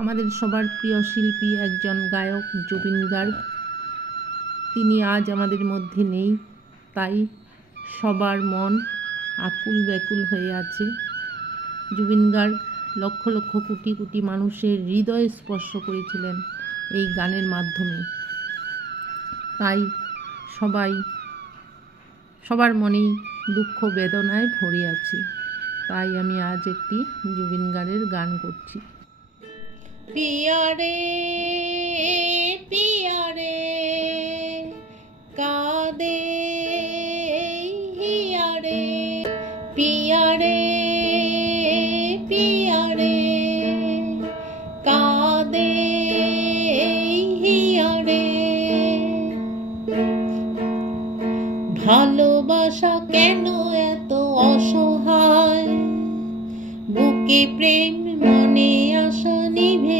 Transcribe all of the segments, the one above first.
আমাদের সবার প্রিয় শিল্পী একজন গায়ক, জুবিন গার্গ। তিনি আজ আমাদের মধ্যে নেই, তাই সবার মন আকুল ব্যাকুল হয়ে আছে। জুবিন গার্গ লক্ষ লক্ষ কোটি কোটি মানুষের হৃদয় স্পর্শ করেছিলেন এই গানের মাধ্যমে। তাই সবাই, সবার মনেই দুঃখ বেদনায় ভরে আছে। তাই আমি আজ একটি জুবিন গার্গের গান করছি। পিয়ারে পিয়ারে, কাদে হিয়ারে। পিয়ারে পিয়ারে, কাদে হিয়ারে। ভালোবাসা কেন এত অসহায়? বুকে প্রেম, মনে নিভে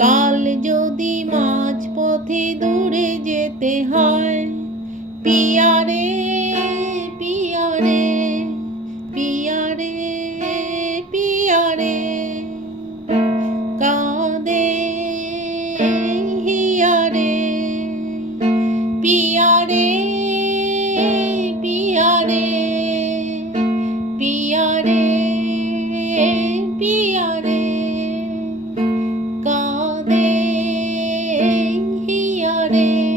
কাল যদি মাঝ পথে দূরে যেতে হয়, পিয়ারে পিয়ারে পিয়ারে পিয়ারে, কাঁদে হিয়ারে, পিয়ারে পিয়ারে পিয়ারে পিয়ারে। কাঁদে হিয়ারে